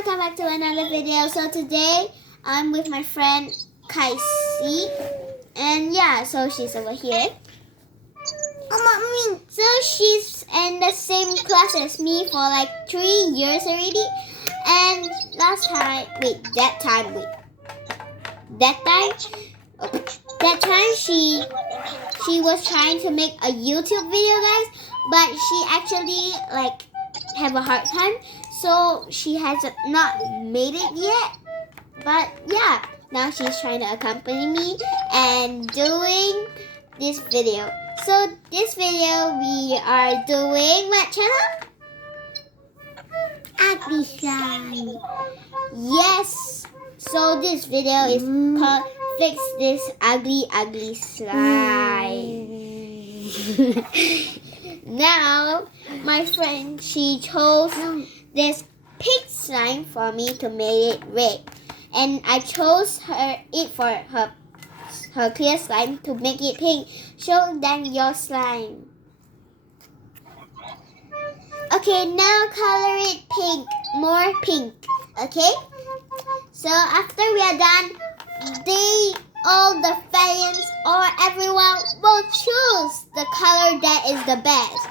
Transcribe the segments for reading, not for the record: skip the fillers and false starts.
welcome back to another video. So today I'm with my friend Kaisi, and yeah, so she's over here. So she's in the same class as me for like 3 years already. And that time she was trying to make a YouTube video, guys, but she actually like have a hard time, so she has not made it yet. But yeah, now she's trying to accompany me and doing this video. So this video we are doing what channel? Ugly slime. Yes. So this video is called Fix This Ugly Slime. Now my friend, she chose this pink slime for me to make it red, and I chose it for her clear slime to make it pink. Show them your slime. Okay, now color it pink, more pink. Okay, so after we are done, all the fans or everyone will choose the color that is the best.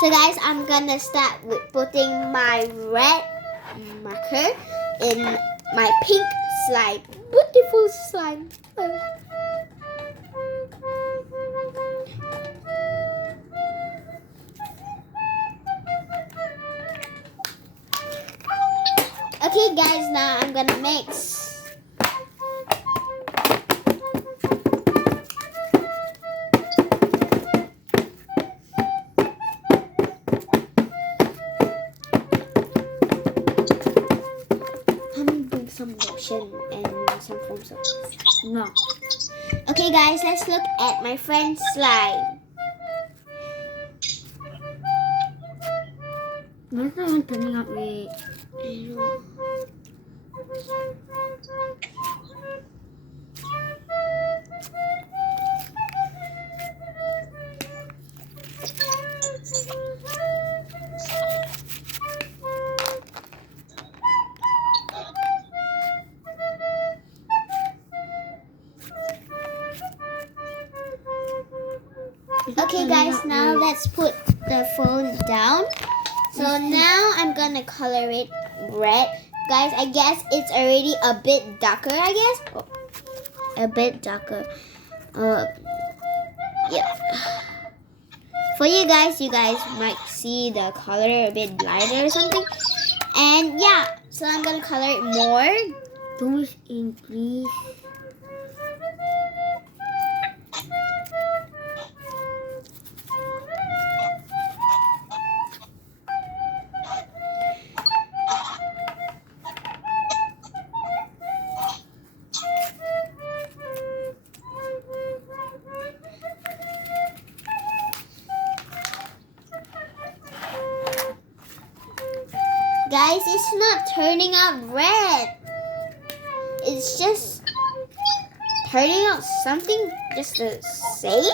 So guys, I'm gonna start with putting my red marker in my pink slime. Beautiful slime. Okay guys, now I'm gonna mix. I'm doing some lotion and some foam soap. No. Okay guys, let's look at my friend's slime. Why is that one turning out red? Okay guys, now let's put the phone down. So now I'm gonna color it red. Guys, I guess it's already a bit darker, I guess. Oh, a bit darker. Yeah. For you guys might see the color a bit lighter or something. And yeah, so I'm gonna color it more. Don't wish in, please. Guys, it's not turning out red. It's just turning out something just the same.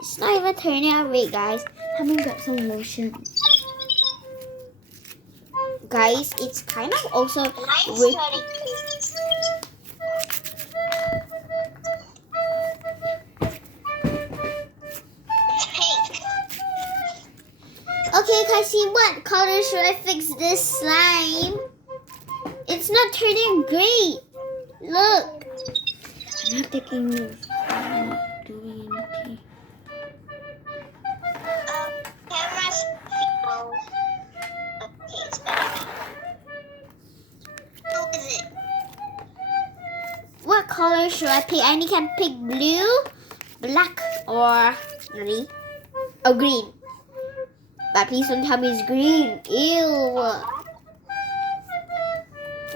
It's not even turning out red, guys. Let me grab some lotion. Guys, it's kind of also Okay, Kaisi, what color should I fix this slime? It's not turning great. Look. I'm not taking this. I'm not doing anything. Camera's okay, it's better. How is it? What color should I pick? I only can pick blue, black, or green. But please don't tell me it's green. Ew.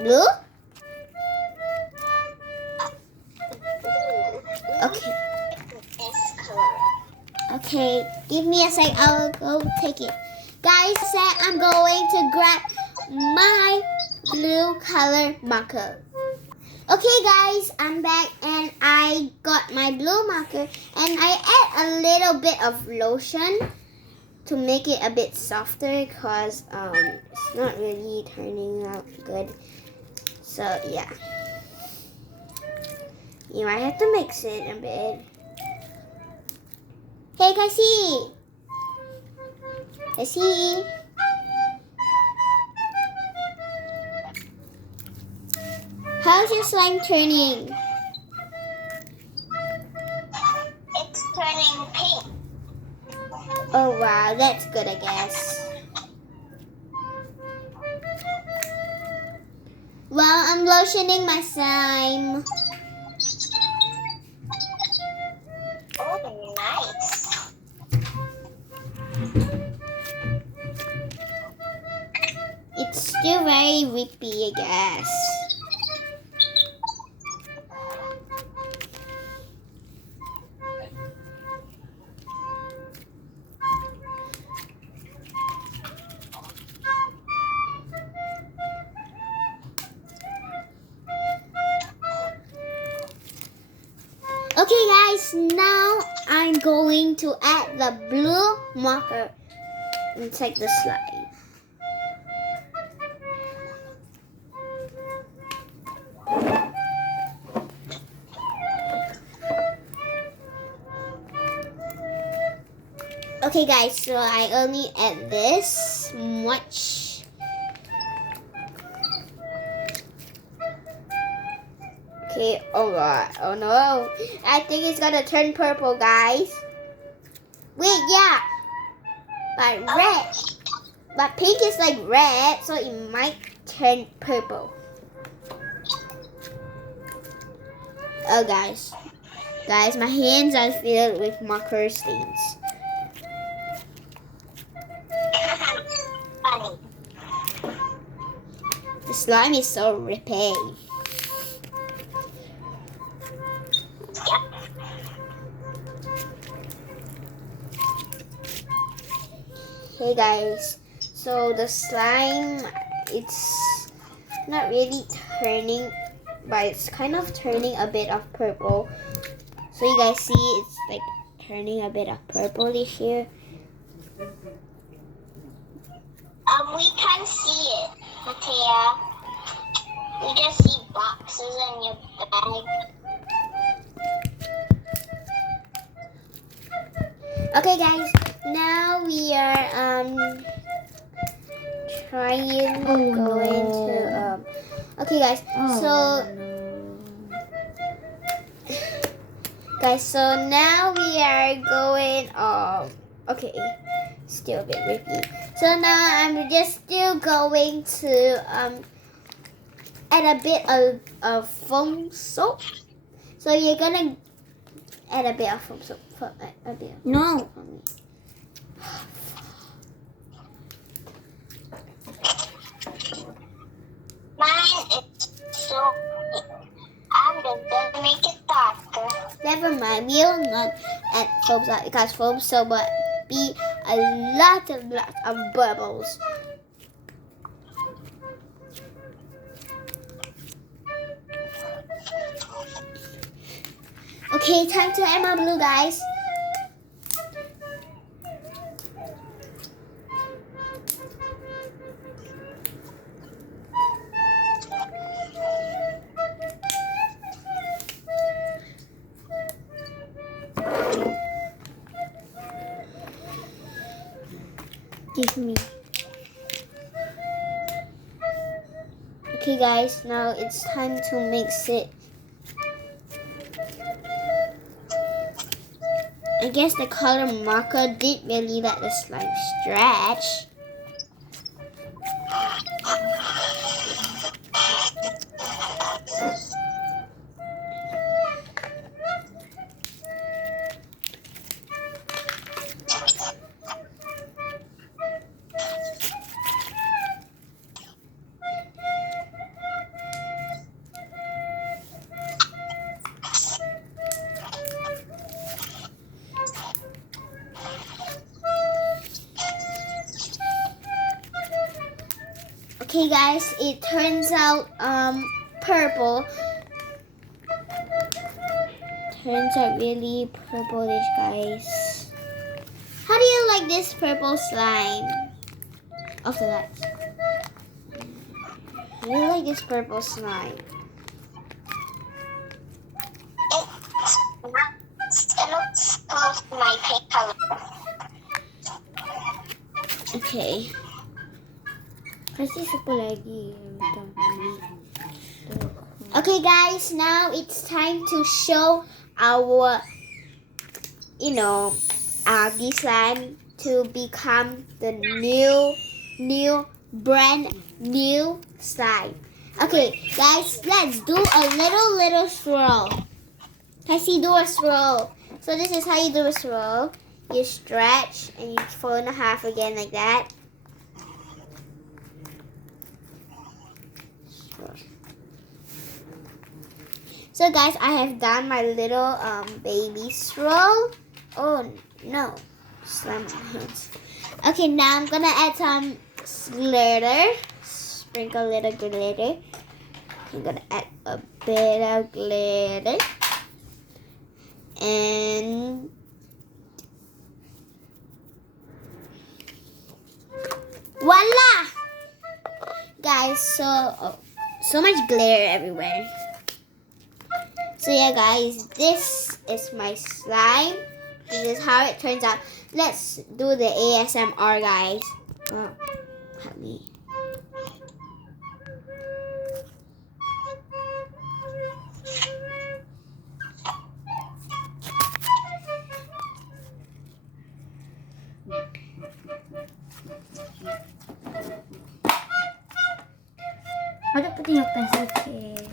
Blue? Okay. This color. Okay, give me a sec. I'll go take it. Guys, I'm going to grab my blue color marker. Okay guys, I'm back and I got my blue marker and I add a little bit of lotion to make it a bit softer because it's not really turning out good. So yeah, you might have to mix it a bit. Hey Casey! Casey! How's your slime turning? It's turning pink. Oh wow, that's good I guess. Well, I'm lotioning my slime. Oh, nice. It's still very whippy I guess. Okay guys, now I'm going to add the blue marker inside the slime. Okay guys, so I only add this much. Okay, oh god, oh no. I think it's gonna turn purple, guys. Wait, yeah. But red. But pink is like red, so it might turn purple. Oh guys. Guys, my hands are filled with marker stains. Funny. The slime is so rippy. Hey guys, so the slime, it's not really turning, but it's kind of turning a bit of purple. So you guys see it's like turning a bit of purplish here. We can't see it, Matea. We just see boxes in your bag. Okay guys, now we are trying going to okay guys, so guys, so now we are going okay, still a bit rippy. So now I'm just still going to add a bit of foam soap. So you're gonna add a bit of foam soap for a bit of No. soap for me. Mine is so pink. I'm just gonna make it darker. Never mind, we'll not add foam soap because foam soap will be a lot of bubbles. Okay, time to add my blue, guys. Give me. Okay, guys, now it's time to mix it. I guess the color marker did really let the slime stretch. Okay guys, it turns out purple. Turns out really purplish, guys. How do you like this purple slime. Off the lights. I really like this purple slime. It looks close to my pink color. Okay. Kasi siapa lagi? Okay, guys. Now it's time to show our, this slime to become the brand new slime. Okay, guys, let's do a little swirl. Cassie, do a swirl. So this is how you do a swirl. You stretch and you fold in half again like that. So guys, I have done my little baby swirl. Oh no, slime on my hands. Okay, now I'm gonna add some glitter. Sprinkle a little glitter. I'm gonna add a bit of glitter. And voila! Guys, so much glitter everywhere. So yeah, guys, this is my slime. This is how it turns out. Let's do the ASMR, guys. Oh, help me. Ada putih yang pencil case.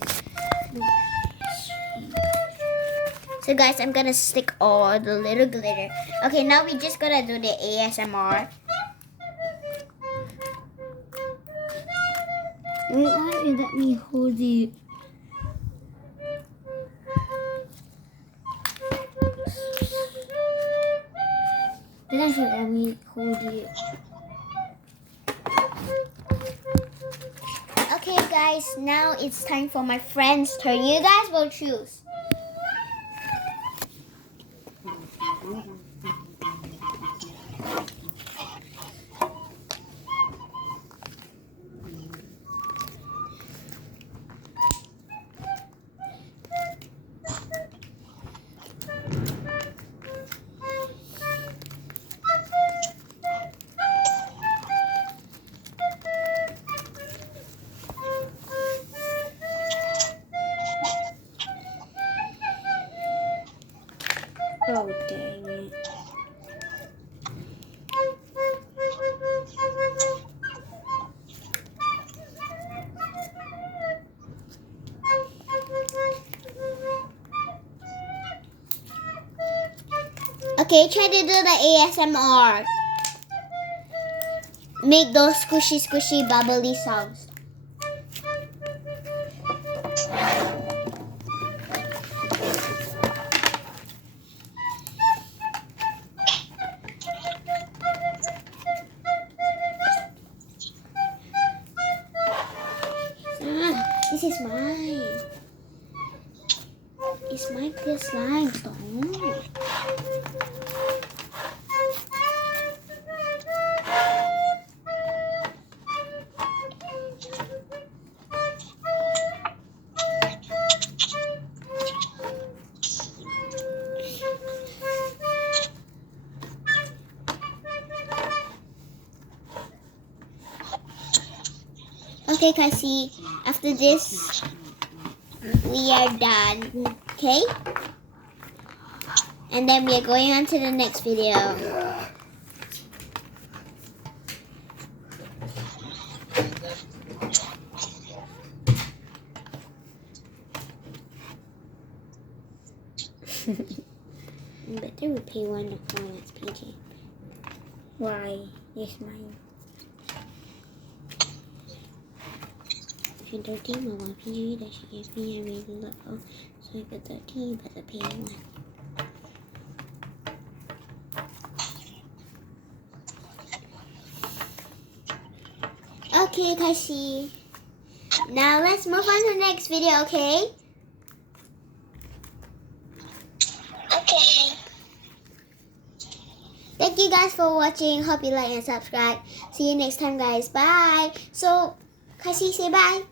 So guys, I'm gonna stick all the little glitter. Okay, now we just gonna do the ASMR. Wait, let me hold it. Let me hold it. Okay, guys, now it's time for my friend's turn. You guys will choose. Oh, dang it. Okay, try to do the ASMR. Make those squishy, squishy, bubbly sounds. This is mine. It's my clear slime. Don't. Okay, Cassie. After this, we are done. Okay? And then we are going on to the next video. Better we pay one to phone. That's PG. Why? Yes, mine. If you're 13, my wife PG that she gave me a really low. So if you're 13, you better pay one. Okay, Kashi. Now let's move on to the next video, okay? Okay. Thank thank you guys for watching. Hope you like and subscribe. See you next time, guys. Bye. So, Cassie, say bye.